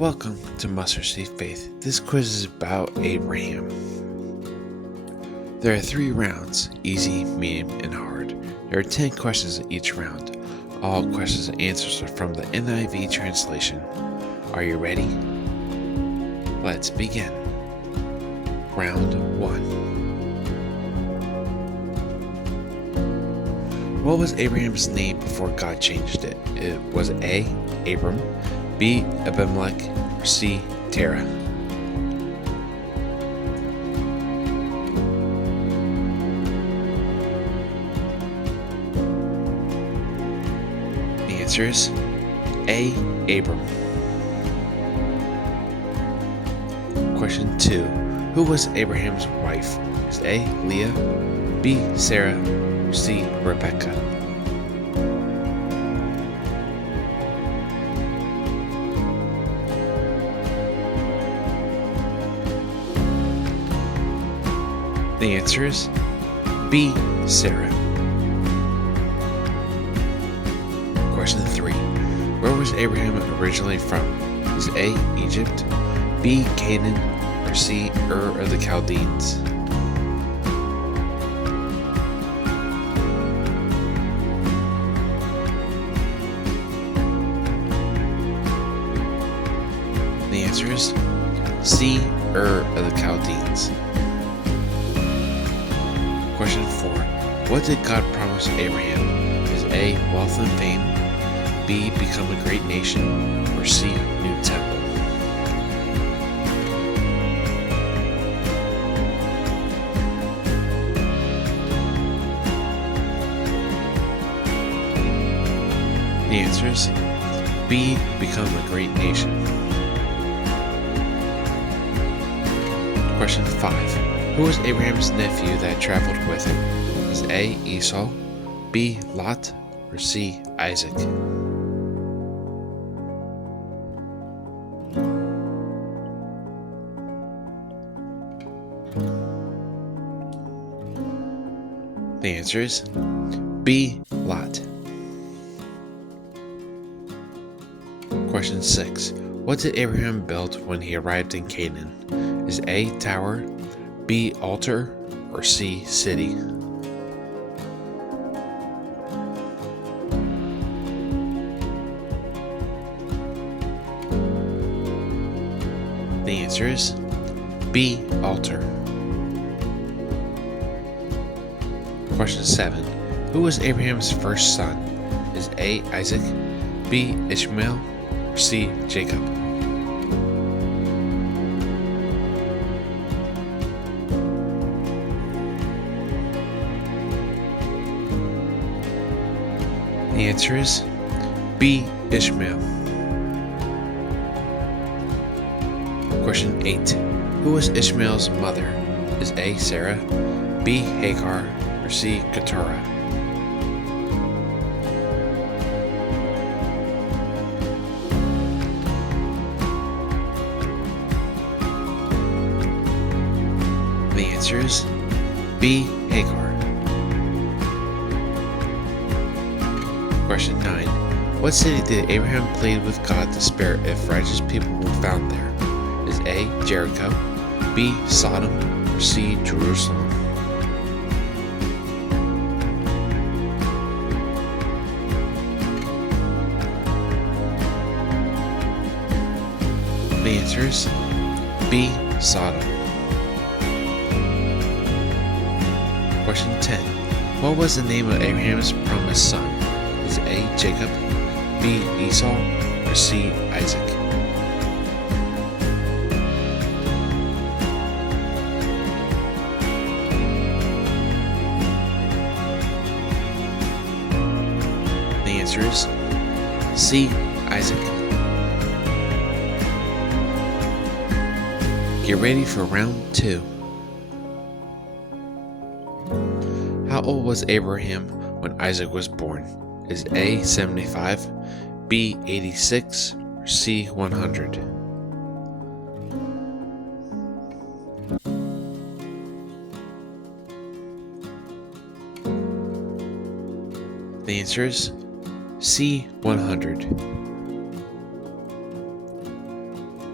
Welcome to Mustard Seed Faith. This quiz is about Abraham. There are 3 rounds, easy, medium, and hard. There are 10 questions in each round. All questions and answers are from the NIV translation. Are you ready? Let's begin. Round 1. What was Abraham's name before God changed it? It was A. Abram, B. Abimelech, or C. Terah. The answer is A. Abram. Question 2. Who was Abraham's wife? Is A. Leah, B. Sarah, or C. Rebecca? The answer is B. Sarah. Question 3. Where was Abraham originally from? Is A. Egypt, B. Canaan, or C. Ur of the Chaldeans? The answer is C. Ur of the Chaldeans. Question 4. What did God promise Abraham? Is A. Wealth and fame, B. Become a great nation, or C. New temple? The answer is B. Become a great nation. Question 5. Who was Abraham's nephew that traveled with him? Is A. Esau, B. Lot, or C. Isaac? The answer is B. Lot. Question 6. What did Abraham build when he arrived in Canaan? Is A. Tower, B. Altar, or C. City? The answer is B. Altar. Question 7. Who was Abraham's first son? Is A. Isaac, B. Ishmael, or C. Jacob? The answer is B. Ishmael. Question 8. Who was Ishmael's mother? Is A. Sarah, B. Hagar, or C. Keturah? The answer is B. Hagar. Question 9. What city did Abraham plead with God to spare if righteous people were found there? Is A. Jericho, B. Sodom, or C. Jerusalem? The answer is B. Sodom. Question 10. What was the name of Abraham's promised son? Is A. Jacob, B. Esau, or C. Isaac? The answer is C. Isaac. Get ready for round 2. How old was Abraham when Isaac was born? Is A. 75, B. 86, or C. 100? The answer is C. 100.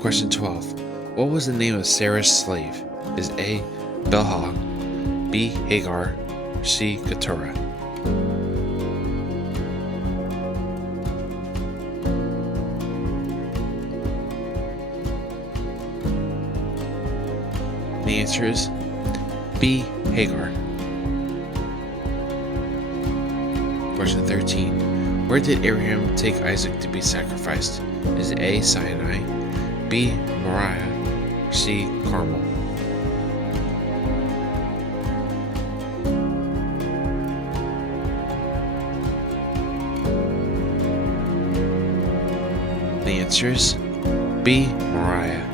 Question 12. What was the name of Sarah's slave? Is A. Bilhah, B. Hagar, or C. Keturah? The answer is B. Hagar. Question 13. Where did Abraham take Isaac to be sacrificed? Is it A. Sinai, B. Moriah, or C. Carmel? The answer is B. Moriah.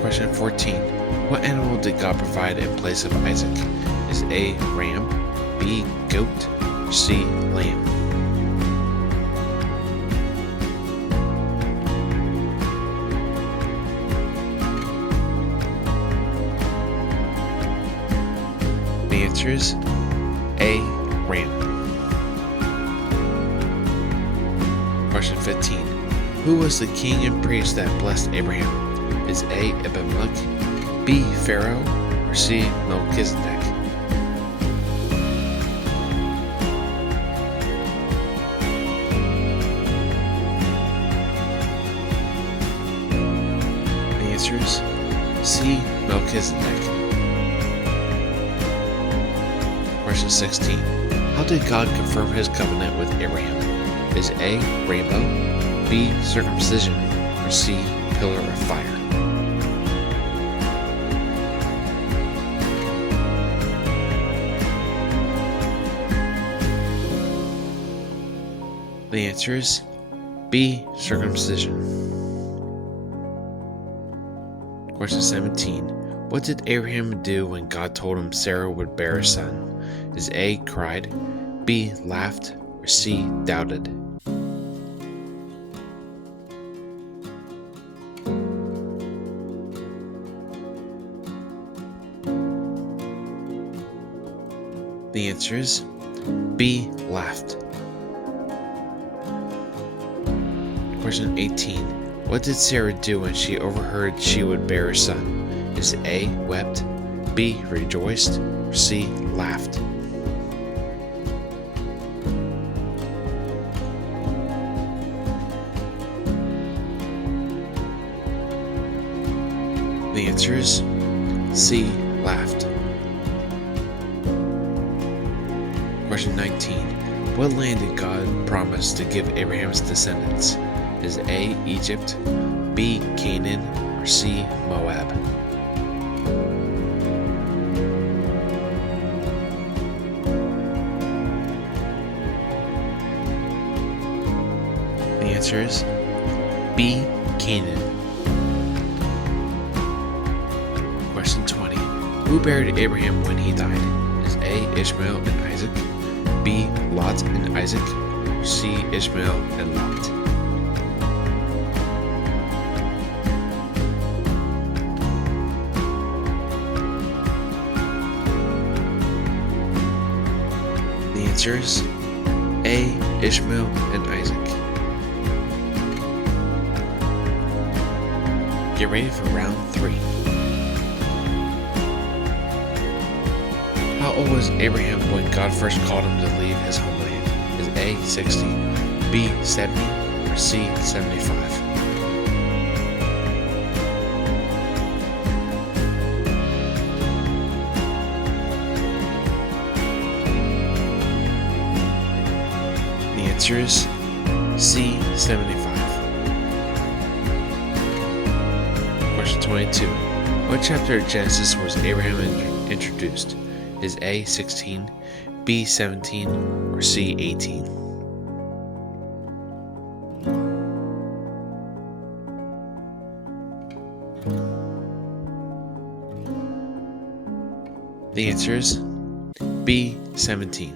Question 14. What animal did God provide in place of Isaac? Is A. ram, B. goat, or C. lamb? The answer is A. ram. Question 15. Who was the king and priest that blessed Abraham? Is A. Abimelech, B. Pharaoh, or C. Melchizedek? The answer is C. Melchizedek. Question 16. How did God confirm his covenant with Abraham? Is A. rainbow, B. circumcision, or C. pillar of fire? The answer is B. circumcision. Question 17. What did Abraham do when God told him Sarah would bear a son? Is A. cried, B. laughed, or C. doubted? The answer is B. laughed. Question 18. What did Sarah do when she overheard she would bear a son? Is it A. wept, B. rejoiced, or C. laughed? The answer is C. laughed. Question 19. What land did God promise to give Abraham's descendants? Is A. Egypt, B. Canaan, or C. Moab? The answer is B. Canaan. Question 20. Who buried Abraham when he died? Is A. Ishmael and Isaac, B. Lot and Isaac, or C. Ishmael and Lot? The answer is A. Ishmael and Isaac. Get ready for round 3. How old was Abraham when God first called him to leave his homeland? Is A. 60, B. 70, or C. 75? The answer is C. 75. Question 22. What chapter of Genesis was Abraham introduced? Is A. 16, B. 17, or C. 18? The answer is B. 17.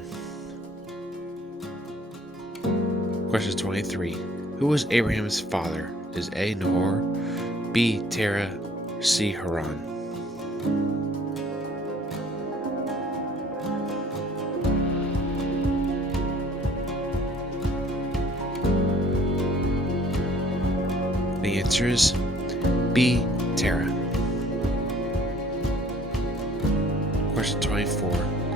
Question 23. Who was Abraham's father? Is A. Nahor, B. Terah, or C. Haran? The answer is B. Terah. Question 24.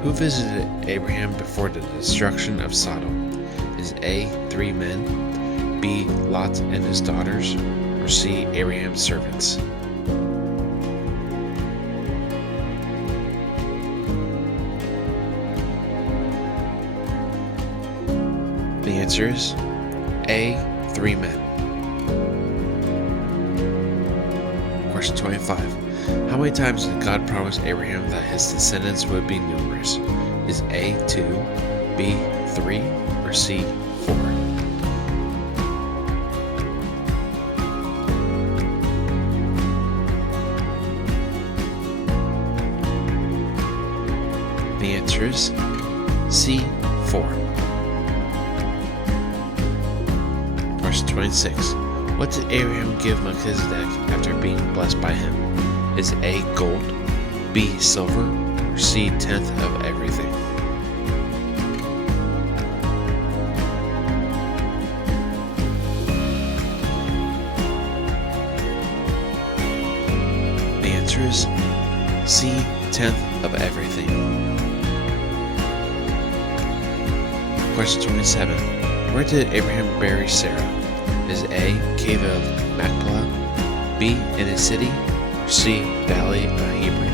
Who visited Abraham before the destruction of Sodom? Is A. 3 men, B. Lot and his daughters, or C. Abraham's servants? The answer is A. 3 men. Question 25. How many times did God promise Abraham that his descendants would be numerous? Is A. 2, B. 3, or C. 4? The answer is C. 4. Question 26. What did Abraham give Melchizedek after being blessed by him? Is A. gold, B. silver, or C. 10th of everything? The answer is C. 10th of everything. Question 27. Where did Abraham bury Sarah? Is A. Cave of Machpelah, B. in a city, or C. Valley of Hebron?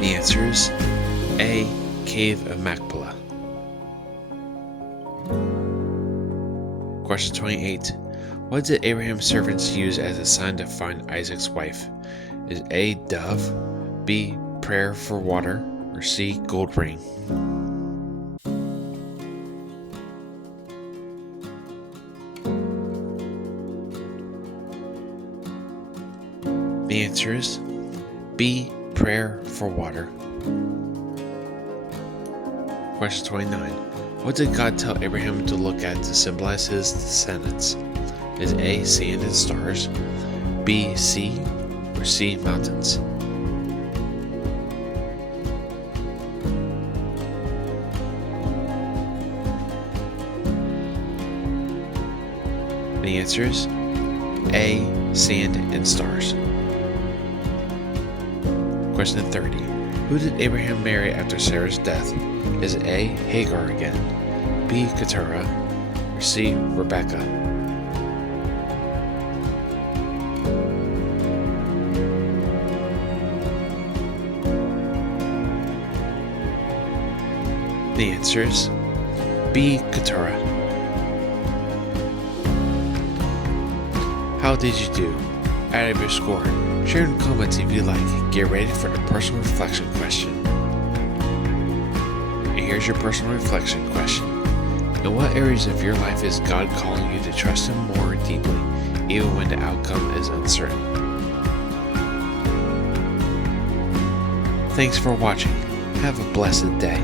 The answer is A. Cave of Machpelah. Question 28. What did Abraham's servants use as a sign to find Isaac's wife? Is A. dove, B. prayer for water, or C. gold ring? The answer is B. prayer for water. Question 29. What did God tell Abraham to look at to symbolize his descendants? Is A. sand and stars, B. sea, or C. mountains? The answer is A. sand and stars. Question 30. Who did Abraham marry after Sarah's death? Is A. Hagar again, B. Keturah, or C. Rebecca? The answer is B. Keturah. How did you do? Add up your score. Share in the comments if you like. Get ready for the personal reflection question. And here's your personal reflection question. In what areas of your life is God calling you to trust Him more deeply, even when the outcome is uncertain? Thanks for watching. Have a blessed day.